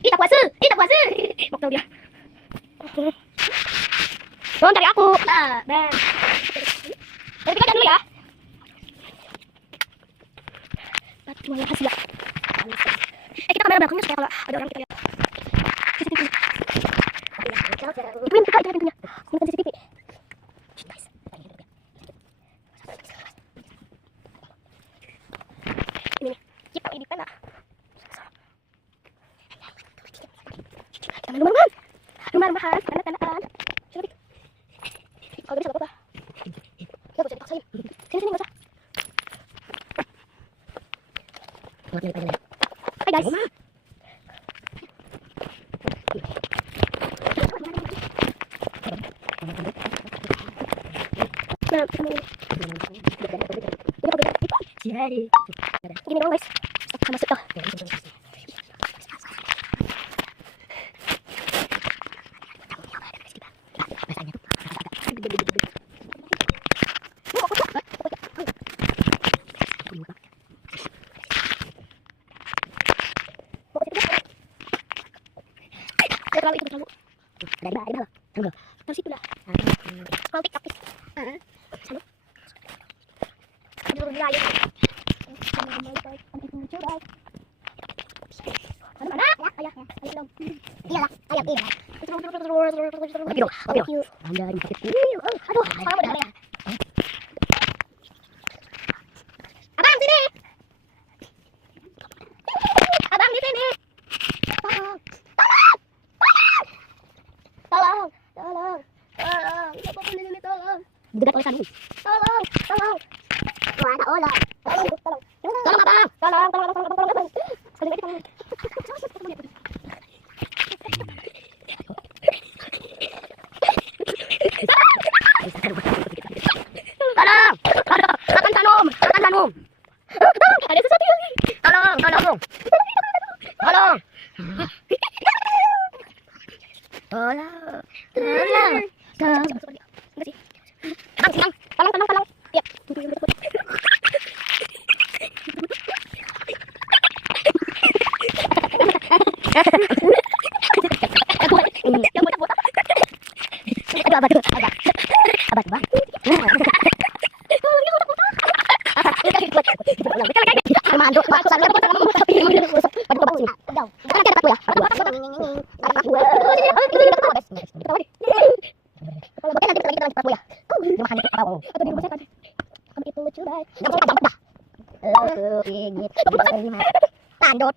Kita puasa. Mau tahu dia. Tolong cari aku. Ben. Verifikasi dulu ya. Batu yang hasil. Kita kamera belakangnya supaya kalau ada orang kita lihat. CCTV. Ibu yang buka itu pintunya. Gunakan CCTV. Guys. Ini nih. Kita ini pena. Kita main rumah-rumahan, tanda-tandaan. Coba dik. Kalau gak bisa gak apa-apa. Ya gak usah dipaksain. Sini gak usah. Hai guys. Nah, kita mau ini. Gini dong guys. Stop masuk tuh. Terlalu itu terlalu. Ada lah. Terus itu lah. Kalau TikTok sih. Satu. Dulu ayo. Mana ya? Ayahnya. Ayo dong. Iyalah, ayam ini. Aduh, apa udah ya? Abang sini. Abang di sini. Tolong. Siapa pun di sini tolong. Dekat oleh kamu. Tolong. Oh, ada olah. Tolong abang. Tolong. Sekali lagi tolong. Tolong. Makan tanum. Ada sesuatu lagi. Tolong. Tolong. Ya. Yang botak. Aduh, abad. Tandot